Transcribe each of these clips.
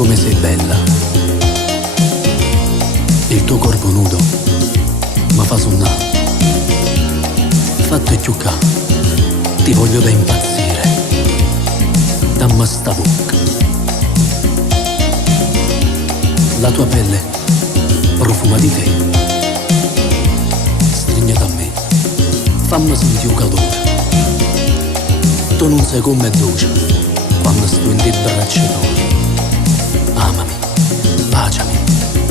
come sei bella. Il tuo corpo nudo ma fa sonnare. Fatto e chiucca, ti voglio da impazzire. Damma sta bocca. La tua pelle profuma di te. Strignata a me, fammi sentire un calore. Tu non sei come dolce quando sto in te braccia d'oro. Amami, baciami,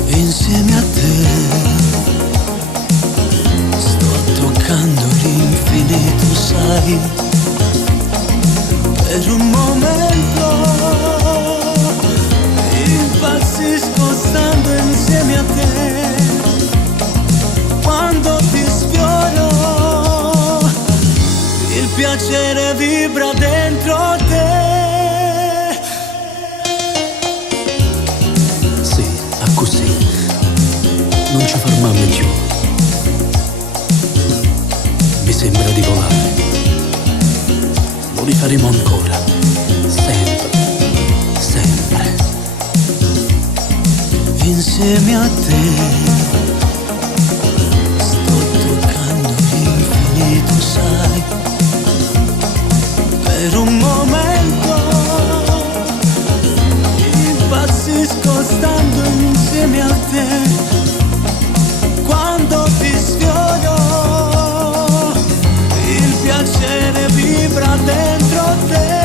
insieme a te sto toccando l'infinito, sai. Per un momento impazzisco stando insieme a te. Quando ti sfioro il piacere vibra dentro te. Sì, a così non ci fermiamo più. Mi sembra di volare. Lo rifaremo ancora, sempre, sempre. Insieme a te sto toccando l'infinito, sai. Per un momento impazzisco stando insieme a te. Quando ti sfioro il piacere vibra dentro te.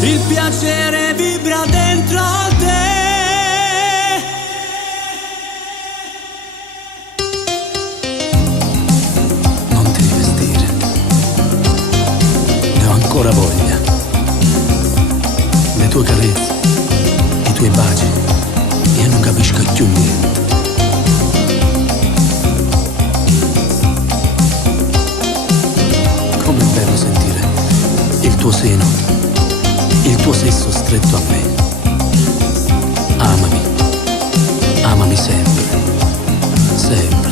Il piacere vibra dentro te. Non ti rivestire, ne ho ancora voglia. Le tue carezze, i tuoi baci, io non capisco più niente. Com'è bello sentire il tuo seno, il tuo sesso stretto a me. Amami, amami sempre, sempre.